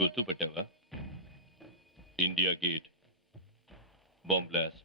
గుర్తుపట్టావా? India gate, bomb blast.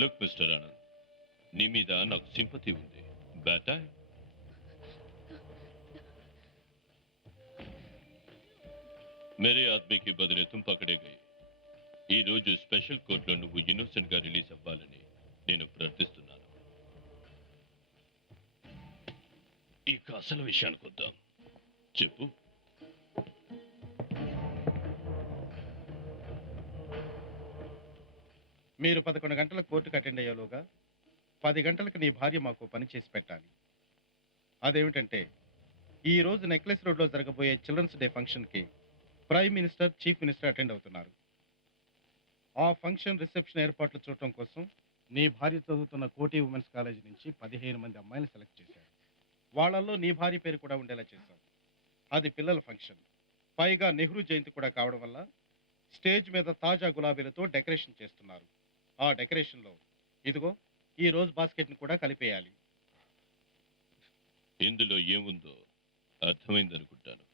Look mister Anand, నీ మీద నాకు సింపతి ఉంది. బేటా, मेरे आदमी की बदले तुम पकड़े गए. ఈ రోజు స్పెషల్ కోర్టులో నువ్వు ఇన్నోసెంట్ గా రిలీజ్ అవ్వాలని నేను ప్రార్థిస్తున్నాను. ఇక అసలు విషయానికి వద్దాం. చెప్పు. మీరు 11 గంటలకు కోర్టుకు అటెండ్ అయ్యేలోగా 10 గంటలకు నీ భార్య మాకు పని చేసి పెట్టాలి. అదేమిటంటే ఈ రోజు నెక్లెస్ రోడ్లో జరగబోయే చిల్డ్రన్స్ డే ఫంక్షన్కి prime minister, chief minister attend అవుతున్నారు. ఆ ఫంక్షన్ రిసెప్షన్ ఏర్పాట్లు చూడటం కోసం నీ భార్య చదువుతున్న కోటి ఉమెన్స్ కాలేజ్ నుంచి 15 మంది అమ్మాయిలు సెలెక్ట్ చేశారు. వాళ్ళల్లో నీ భార్య పేరు కూడా ఉండేలా చేశారు. అది పిల్లల ఫంక్షన్, పైగా నెహ్రూ జయంతి కూడా కావడం వల్ల స్టేజ్ మీద తాజా గులాబీలతో డెకరేషన్ చేస్తున్నారు. ఆ డెకరేషన్లో ఇదిగో ఈ రోజ్ బాస్కెట్ని కూడా కలిపేయాలి. ఇందులో ఏముందో అర్థమైందనుకుంటాను.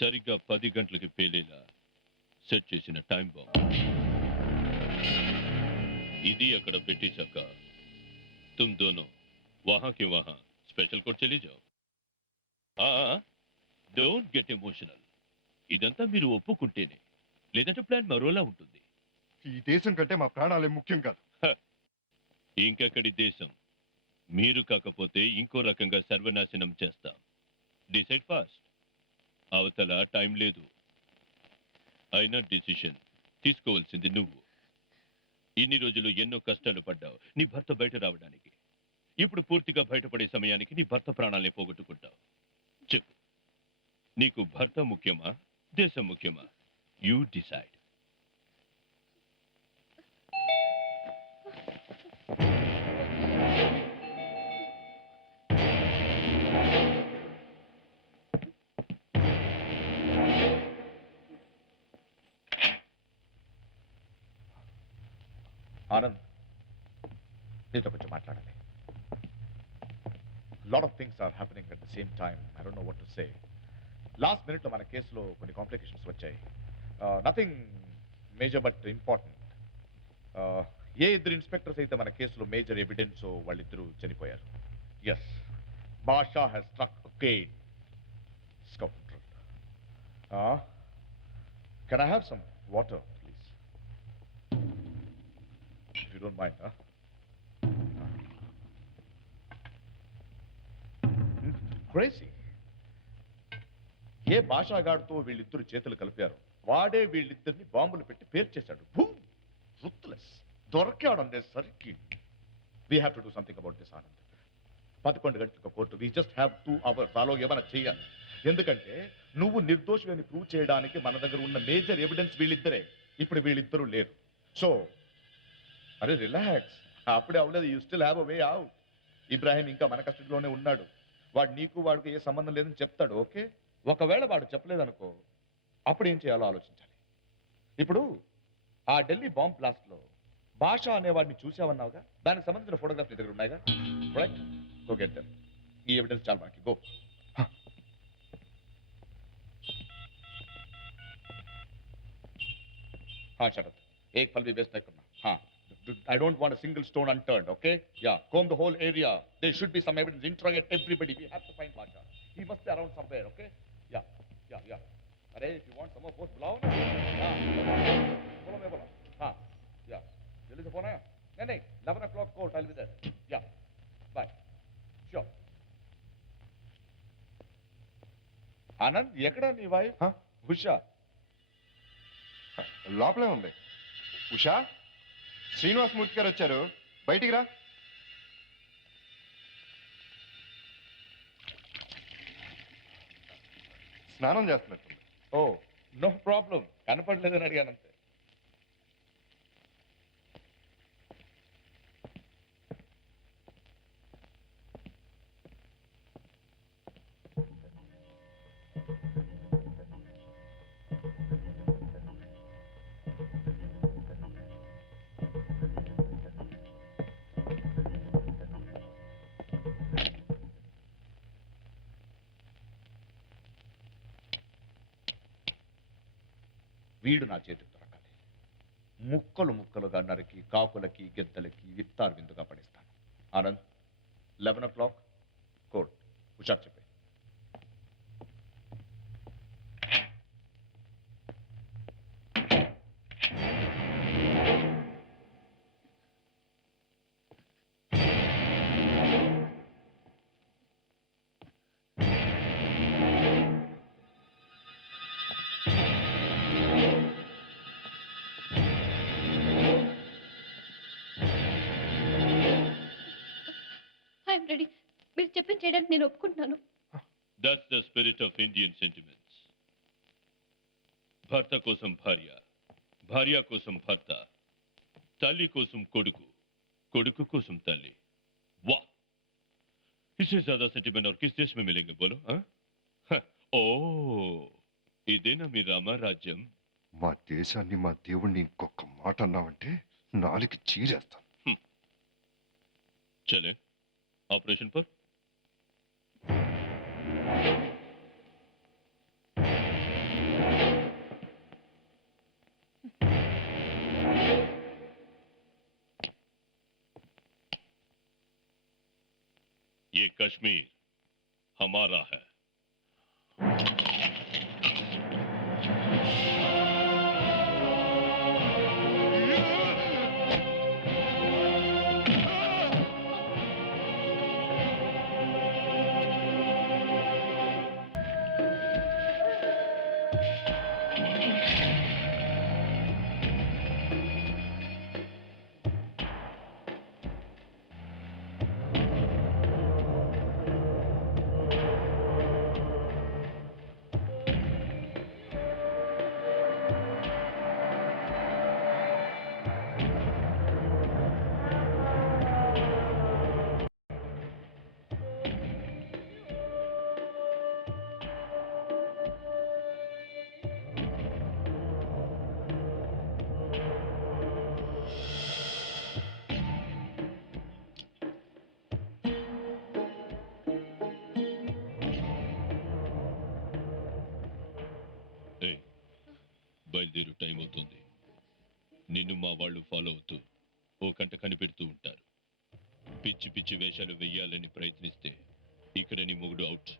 సరిగ్గా 10 గంటలకి పేలేలా సెట్ చేసిన టైం బాంబ్ ఇది అక్కడ పెట్టేశాక तुम दोनों वहां के वहां స్పెషల్ కోర్ట్ చలి జాओ. Don't get emotional. ఇదంతా మీరు ఒప్పుకుంటేనే, లేదంటే ప్లాన్ మరోలా ఉంటుంది. ఈ దేశం కంటే మా ప్రాణాలే ముఖ్యం కాదు. ఇంకెక్కడి దేశం? మీరు కాకపోతే ఇంకో రకంగా సర్వనాశనం చేస్తాం. Decide fast. అవతల టైం లేదు. అయినా డిసిషన్ తీసుకోవాల్సింది నువ్వు. ఇన్ని రోజులు ఎన్నో కష్టాలు పడ్డావు నీ భర్త బయట రావడానికి. ఇప్పుడు పూర్తిగా బయటపడే సమయానికి నీ భర్త ప్రాణాల్ని పోగొట్టుకుంటావు. చెప్పు, నీకు భర్త ముఖ్యమా, దేశం ముఖ్యమా? You decide. ఆనంద్, నీతో కొంచెం మాట్లాడాలి. Lot of things are happening at the same time. I don't know what to say. Last మినిట్లో మన కేసులో కొన్ని కాంప్లికేషన్స్ వచ్చాయి. Nothing major but important. ఏ ఇద్దరు ఇన్స్పెక్టర్స్ అయితే మన కేసులో మేజర్ ఎవిడెన్స్ వాళ్ళిద్దరూ చనిపోయారు. Yes, Basha has struck again. Scoundrel. Can I have some water please? If you don't mind, huh? Crazy. ఏ భాషాగాడితో వీళ్ళిద్దరు చేతులు కలిపారు, వాడే వీళ్ళిద్దరిని బాంబులు పెట్టి పేర్చేశాడు. రూత్లెస్. దొరకాడు అనేసరికి we have to do something about this Anand. 11 గంటలకు court. We just have 2 hours. అలో ఏమైనా చెయ్యాలి. ఎందుకంటే నువ్వు నిర్దోషి అని ప్రూవ్ చేయడానికి మన దగ్గర ఉన్న మేజర్ ఎవిడెన్స్ వీళ్ళిద్దరే. ఇప్పుడు వీళ్ళిద్దరూ లేరు. సో అరే రిలాక్స్, అప్పుడే అవ్వలేదు. You still have a way out. Ibrahim ఇంకా మన కస్టడీలోనే ఉన్నాడు. వాడు నీకు వాడికి ఏ సంబంధం లేదని చెప్తాడు. ఓకే, ఒకవేళ వాడు చెప్పలేదనుకో, అప్పుడు ఏం చేయాలో ఆలోచించాలి. ఇప్పుడు ఆ ఢిల్లీ బాంబ్ బ్లాస్ట్లో భాష అనేవాడిని చూసావన్నావుగా, దానికి సంబంధించిన ఫోటోగ్రాఫ్ నీ దగ్గర ఉన్నాయిగా. Right, go get them. ఈ ఎవిడెన్స్ చాలా మనకి. గో. శరత్, ఏక్ ఫల్ భీ వేస్ట్ नहीं करना. हाँ, I don't want a single stone unturned, okay? Yeah, comb the whole area. There should be some evidence. Interrogate everybody. We have to find Basha. He must be around somewhere, okay? Yeah. Arey, if you want some more post, bulao na. हाँ, बोलो मैं बोला. हाँ, yeah. जल्दी से phone आया? नहीं, 11 o'clock court. I'll be there. Yeah, bye. Sure. Anand, ఎక్కడ నీ వైఫ్? ఉషా లోపలే ఉంది. ఉషా, శ్రీనివాసమూర్తి గారు వచ్చారు, బయటికి రా. స్నానం చేస్తున్నట్టుంది. ఓ, నో ప్రాబ్లం. కనపడలేదని అడిగానంతే. వీడు నా చేతికి దొరకాలి. ముక్కలు ముక్కలుగా నరికి కాకులకి గిద్దలకి విత్తారు విందుగా పడిస్తాను. Anand, 11 o'clock court. హుషార్ చెప్పే. I'm ready. మీరు చెప్పింది చేయడానికి నేను ఒప్పుకుంటున్నాను. That's the spirit of Indian sentiments. భర్త కోసం భార్య, భార్య కోసం భర్త, తల్లి కోసం కొడుకు, కొడుకు కోసం తల్లి. वाह, इससे ज्यादा सेंटिमेंट और किस देश में मिलेंगे बोलो? हाँ? ఓ, ఇదేనా మీ రామరాజ్యం? మా దేశాన్ని మా దేవుణ్ణి ఇంకొక మాట అన్నావంటే నాలుగు చీరేస్తాను. चले ऑपरेशन पर. ये कश्मीर हमारा है. బయలుదేరు, టైం అవుతుంది. నిన్ను మా వాళ్ళు ఫాలో అవుతూ ఓ కంట కనిపెడుతూ ఉంటారు. పిచ్చి పిచ్చి వేషాలు వెయ్యాలని ప్రయత్నిస్తే ఇక్కడ నీ మొగుడు అవుట్.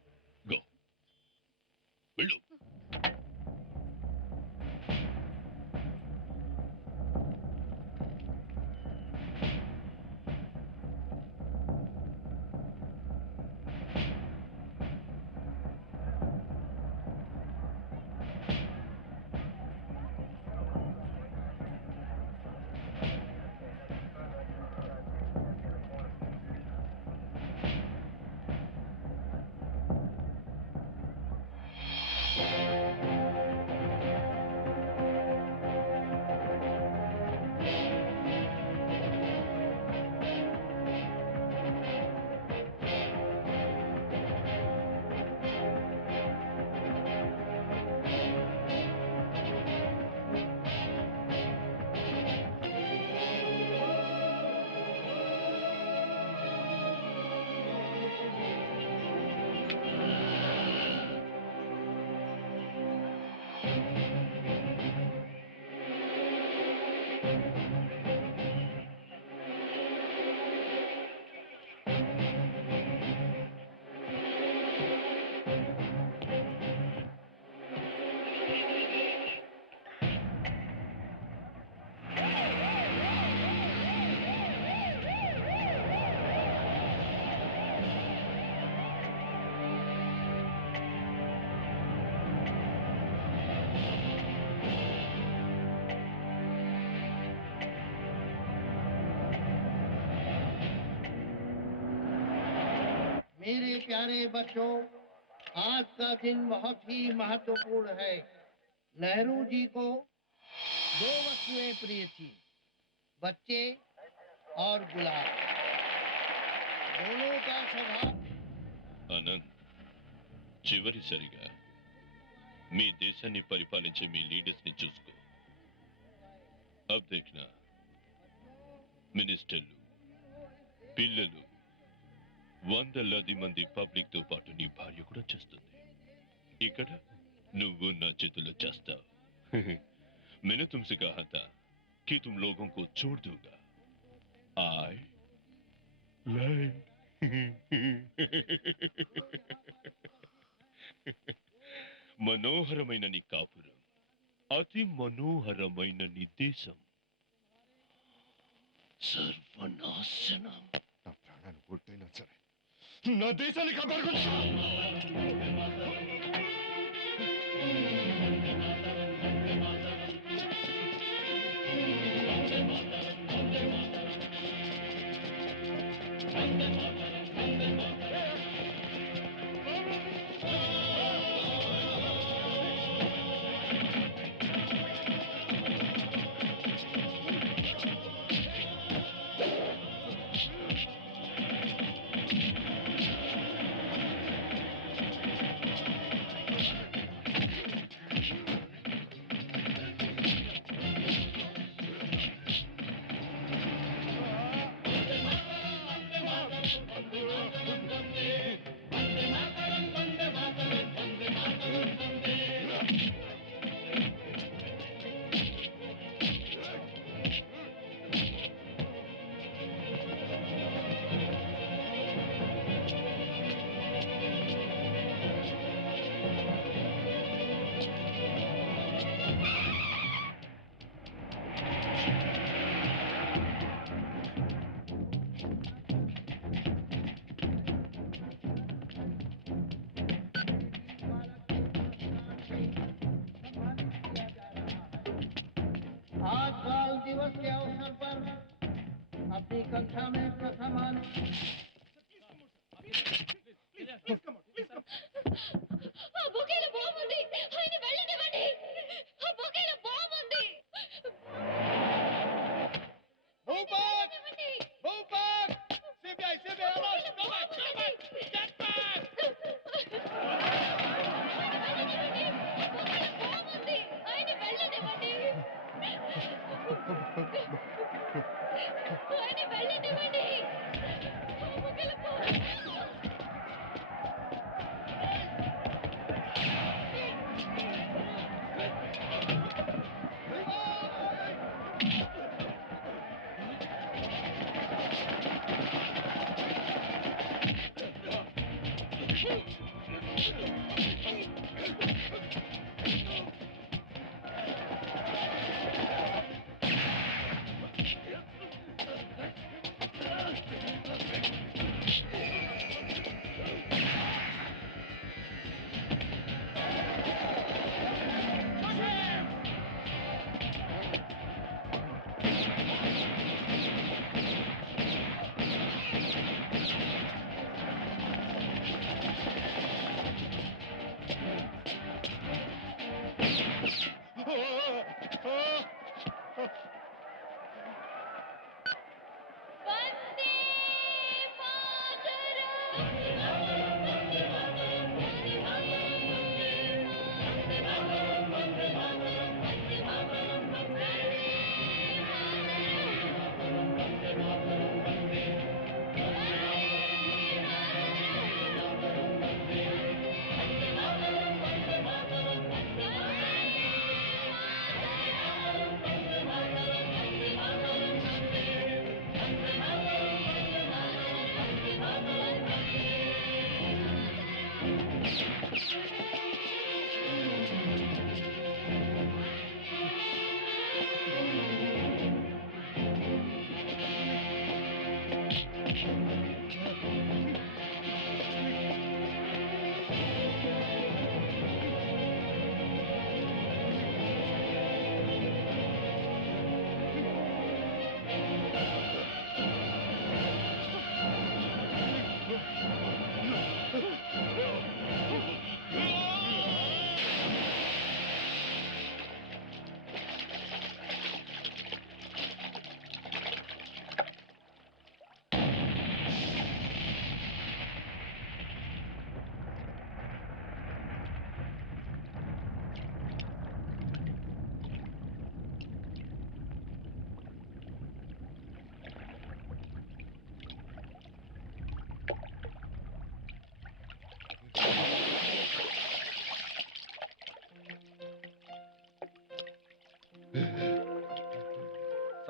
గో, వెళ్ళు. मेरे प्यारे बच्चों, आज का दिन बहुत ही महत्वपूर्ण है। नेहरू जी को दो वस्तुएं प्रिय थी, बच्चे और गुलाब। दोनों का स्वभाव ఆనంద్, చివరిసరిగా మీ దేశాన్ని పరిపాలించే మీ లీడర్స్ ని చూసుకో. అబ్ దేఖ్నా, మినిస్టర్లు, పిల్లలు, వందలాది మంది పబ్లిక్ తో పాటు నీ భార్య కూడా చేస్తుంది. ఇక్కడ నువ్వు నా చేతుల్లో చేస్తావు. मैंने तुमसे कहा था कि तुम लोगों को छोड़ दूंगा। आई लाइड। మనోహరమైన నీ కాపురం, అతి మనోహరమైన నీ దేశం సర్వనాశనం. నా ప్రాణాన్ని ఒట్టైనా సరే నా దేశాన్ని కాపాడుకుంటా. आज बाल दिवस के अवसर पर अपनी कक्षा में प्रथम आने ఆ బొకేలో బాగుంది, ఆయన వెళ్ళనివ్వండి. ఆ బొకేలో బాగుంది. Move back! వెళ్ళనివ్వండి. Move back! CBI, CBI, alert! Go back! Go back! Get back! బాగుంది, ఆయన వెళ్ళనివ్వండి. ఆయన వెళ్ళనివ్వండి. బొకేలో బాగుంది. వందే మాతరం.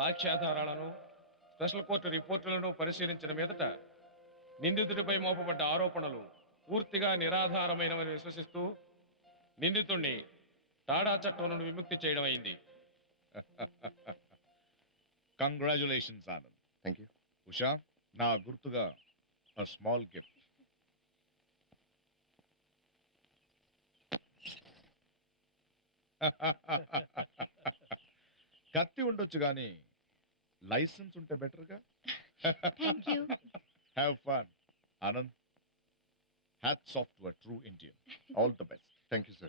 సాక్ష్యాధారాలను స్పెషల్ కోర్టు రిపోర్టులను పరిశీలించిన మీదట నిందితుడిపై మోపబడ్డ ఆరోపణలు పూర్తిగా నిరాధారమైనవని విశ్వసిస్తూ నిందితుణ్ణి టాడా చట్టం నుండి విముక్తి చేయడం అయింది. Congratulations Anand. Thank you. Usha, నా గుర్తుగా స్మాల్ గిఫ్ట్. కత్తి ఉండొచ్చు కానీ లైసెన్స్ ఉంటే బెటర్గా. Thank you. Have fun Anand. Hats off to a true Indian. All the best. Thank you sir.